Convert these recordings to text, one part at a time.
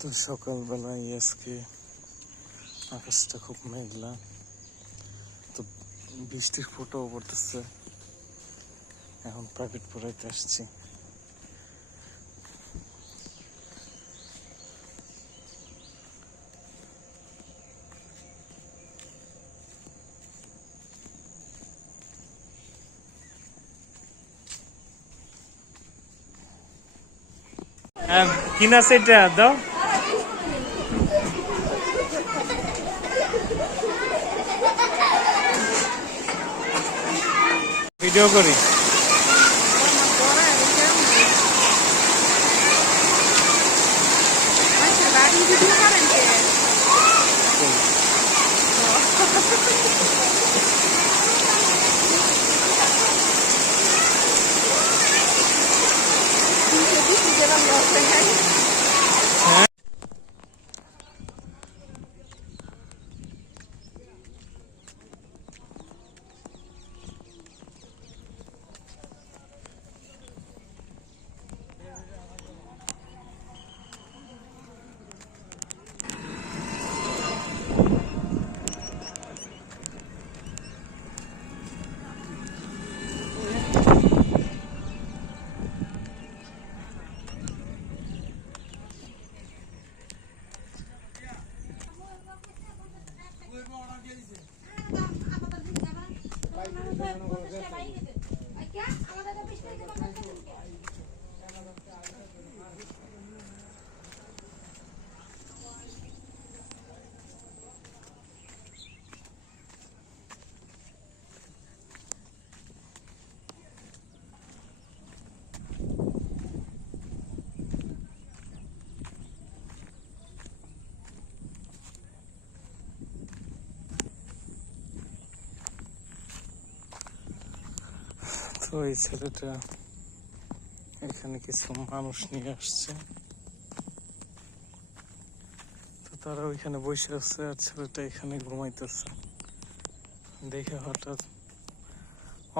তো সকালবেলায় আজকে আকাশটা খুব মেঘলা, তো বৃষ্টির ফোঁটাও পড়তেছে। এখন প্রাইভেট পড়াইতে আসছি। কিনা সেটা দাও, ভিডিও করি। তো এই ছেলেটা এখানে কিছু মানুষ নিয়ে আসছে, তো তারা ওইখানে বসে আছে আর ছেলেটা এখানে ঘুমাইতেছে। দেখে হঠাৎ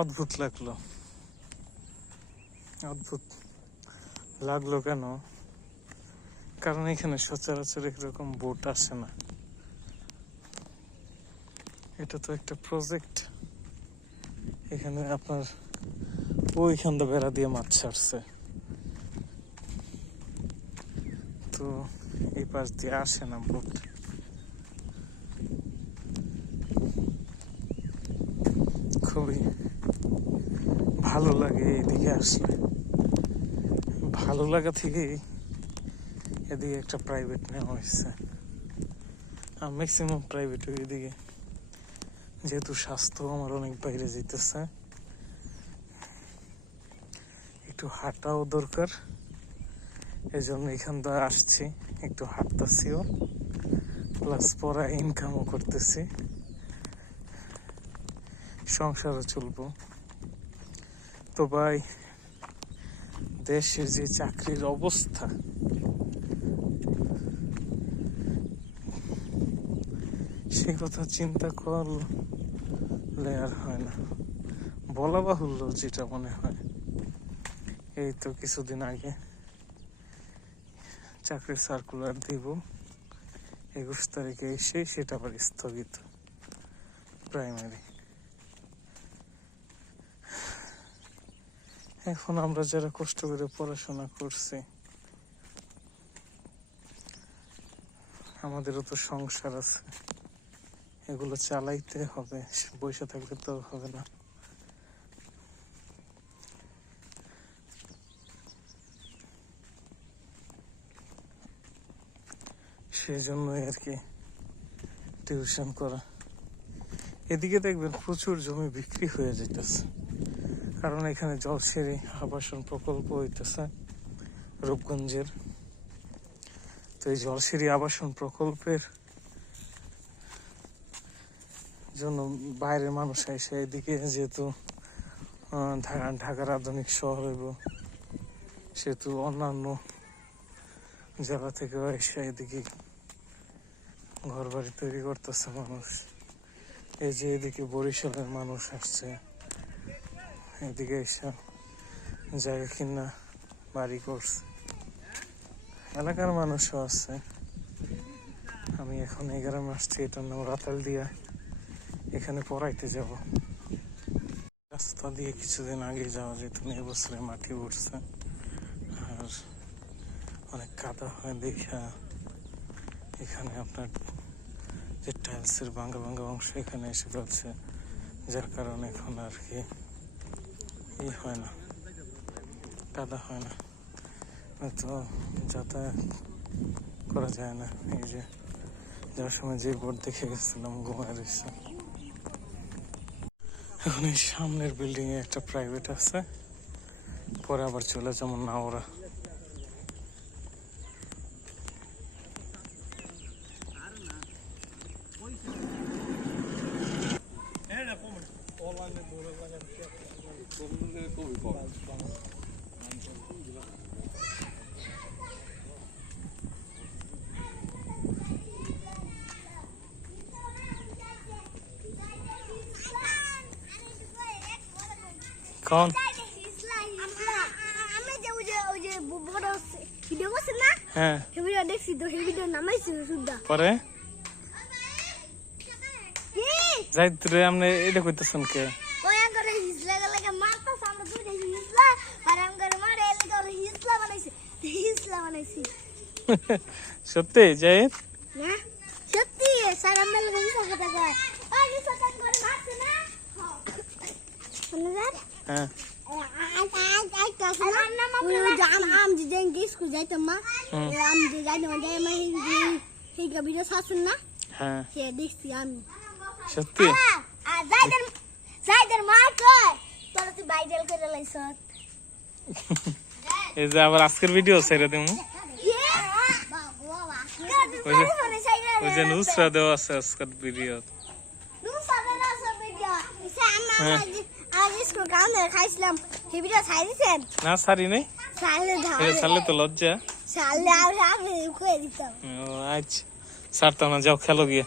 অদ্ভুত লাগলো। অদ্ভুত লাগলো কেন? কারণ এখানে সচরাচর এরকম বোট আসে না। এটা তো একটা প্রজেক্ট। এখানে আপনার ওইখান দিয়ে বেড়া দিয়ে মাছ ছাড়ছে, তো এই পাশ দিয়ে আসে না বোট। খুবই ভালো লাগে এদিকে আসলে। ভালো লাগা থেকেই এদিকে একটা প্রাইভেট নেওয়া হয়েছে। আর ম্যাক্সিমাম প্রাইভেট এদিকে, যেহেতু স্বাস্থ্য আমার অনেক বাইরে যেতেছে, একটু হাঁটাও দরকার। এই জন্য এখান দিয়ে আসছি, একটু হাঁটতেছিও, প্লাস পড়া ইনকামও করতেছি, সংসারও চলবো। তো ভাই, দেশের যে চাকরির অবস্থা, সে কথা চিন্তা করলে আর হয় না। বলা বাহুল্য, যেটা মনে হয়, এই তো কিছুদিন আগে চাকরির সার্কুলার দিব, 21 তারিখে এসে সেটা আবার স্থগিত। প্রাইমারি এখন আমরা যারা কষ্ট করে পড়াশোনা করছি, আমাদেরও তো সংসার আছে, এগুলো চালাইতে হবে, বসে থাকলে তো হবে না। সেই জন্যই আর কি টিউশন করা। এদিকে দেখবেন প্রচুর জমি বিক্রি হয়ে যেতেছে, কারণ এখানে জলসেরি আবাসন প্রকল্প হইতেছে রূপগঞ্জের। তো এই জলসেরি আবাসন প্রকল্পের জন্য বাইরের মানুষ এসে এদিকে, যেহেতু ঢাকার আধুনিক শহর হইব, সেহেতু অন্যান্য জেলা থেকে এসে এদিকে ঘর বাড়ি তৈরি করতেছে মানুষ। এই যে এদিকে বরিশালের মানুষ আসছে, এদিকে এসে জায়গা কিনা বাড়ি করছে। এলাকার মানুষও আছে। আমি এখন এই গ্রামে আসছি, এটার নাম রাতাল দিয়া। এখানে পড়াইতে যাব। রাস্তা দিয়ে কিছুদিন আগে যাওয়া যেত না, এবছরে মাটি উঠছে আর অনেক কাদা হয় দেখা এখানে আপনার যে টাইলসের ভাঙ্গা ভাঙ্গা অংশ এখানে এসে যাচ্ছে, যার কারণে এখন আর কি হয় না, কাদা হয় না, তো যাতায়াত করা যায় না। এই যে যাওয়ার সময় যে বোর্ড দেখে গেছিলাম ঘুমায় রয়েছে। এখন এই সামনের বিল্ডিং এ একটা প্রাইভেট আছে, পরে আবার চলে যেমন না ওরা। কন হ্যাঁ পরে যাইতে আপনি এটা কইতেছেন কে? সত্যি যাই সত্যি হ্যাঁ হ্যাঁ সত্যি এই যে আবার আজকের ভিডিও ছেড়ে দেবো, ওই যে নুসরা দেওয়া আছে আজকের ভিডিও। না সারি নেই, সারলে তো লজ্জা। আচ্ছা সারতাম না, যাও খেলো গিয়ে।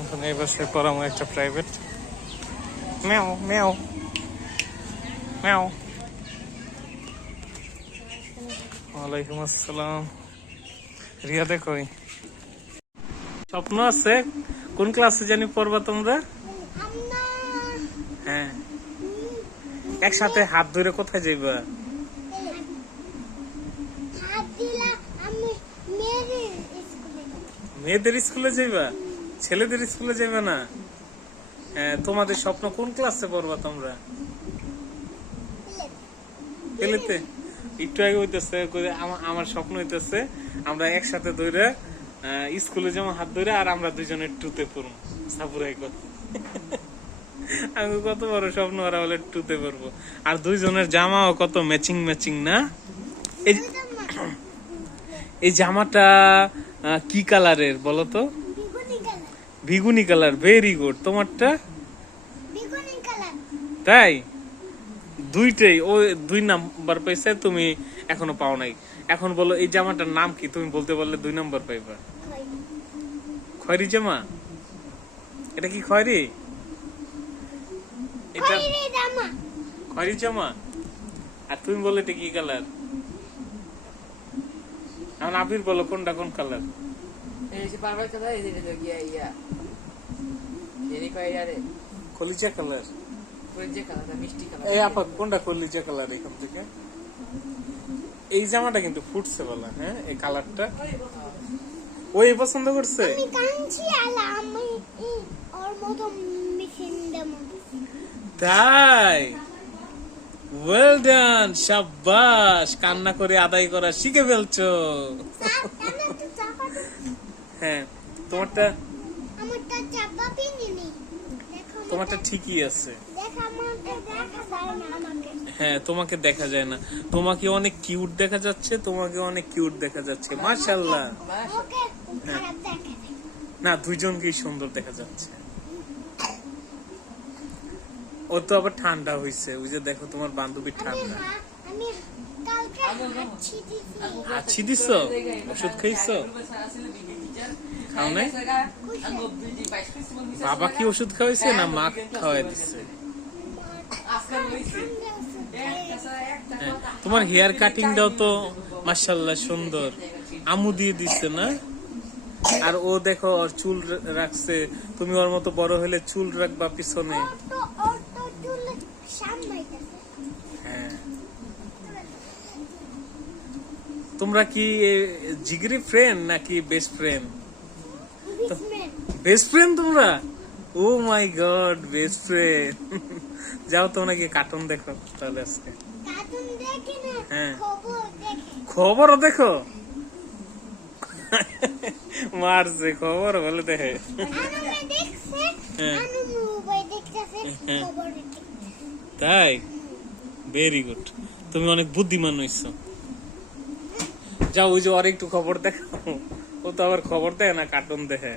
এখন এই বছর পড়াবো একটা প্রাইভেট। ম্যাও ম্যাও ম্যাও। ওয়ালাইকুম আসসালাম। রিয়া দেখো স্বপ্ন আছে, কোন ক্লাসে জানি পড়বা তোমরা? হ্যাঁ একসাথে হাত ধরে কোথায় যাইবা? মেয়েদের স্কুলে যাইবা, ছেলেদের স্কুলে যাইবা না? হ্যাঁ তোমাদের স্বপ্ন কোন ক্লাসে পড়বা তোমরা? পেলেতে একটু আগে হইতেছে, আমার স্বপ্ন হইতেছে আমরা একসাথে ধরে স্কুলে যেমন হাত ধরে আর আমরা দুজনে টুতে পড়বো সাপুরাই কথা। আমি কত বড় স্বপ্ন, ওরা বলে টুতে পড়বো আর দুইজনের জামাও কত ম্যাচিং ম্যাচিং না? এই জামাটা কি কালারের বলো তো? বেগুনি কালার। Very good. তোমারটা? তাই দুইটাই ও 2 নাম্বার পাইছে, তুমি এখনো পাও নাই। এখন বলো এই জামাটার নাম কি? তুমি বলতে পারলে 2 নাম্বার পাইবা। খয়েরি জামা। এটা কি খয়েরি? এটা খয়েরি জামা। আর তুমি বলে এটা কি কালার? এখন আবির বলো কোনটা কোন কালার? কলিজা কালার। এই আপা কোনটা কলিজা কালার? এখান থেকে এই জামাটা কিন্তু ফুটছে বলা। হ্যাঁ এই কালারটা ওই পছন্দ করছে। তাই ওয়েল ডান, শাবাশ। কান্না করে আদায় করা শিখে ফেলছো। হ্যাঁ তোমারটা ঠিকই আছে। হ্যাঁ তোমাকে দেখা যায় না, তোমাকে অনেক কিউট দেখা যাচ্ছে, তোমাকে অনেক কিউট দেখা যাচ্ছে মাশাআল্লাহ। না দুইজনকেই সুন্দর দেখা যাচ্ছে। ও তো আবার ঠান্ডা হইছে, ওই যে দেখো তোমার বান্ধবী ঠান্ডা। আছি দিছ ওষুধ খাইছো খাও নাই বাবা কি ওষুধ খাওয়াইছে না মা খাওয়াই দিচ্ছে তোমার হেয়ার কাটিংটাও তো মাশাআল্লাহ সুন্দর আমু দিয়ে দিচ্ছে না আর ও দেখো ওর চুল রাখছে তুমি ওর মতো বড় হলে চুল রাখবা পিছনে হ্যাঁ তোমরা কি জিগরি ফ্রেন্ড নাকি বেস্ট ফ্রেন্ড বেস্ট ফ্রেন্ড তোমরা ও মাই গড বেস্ট ফ্রেন্ড যাও তোমরা কি কার্টুন দেখো তাহলে আজকে হ্যাঁ খবরও দেখো মারছে খবর বলে দেখে তাই ভেরি গুড তুমি অনেক বুদ্ধিমান হইছো যাও ওই যে আর একটু খবর দেখো ও তো আবার খবর দেয় না কার্টুন দেখে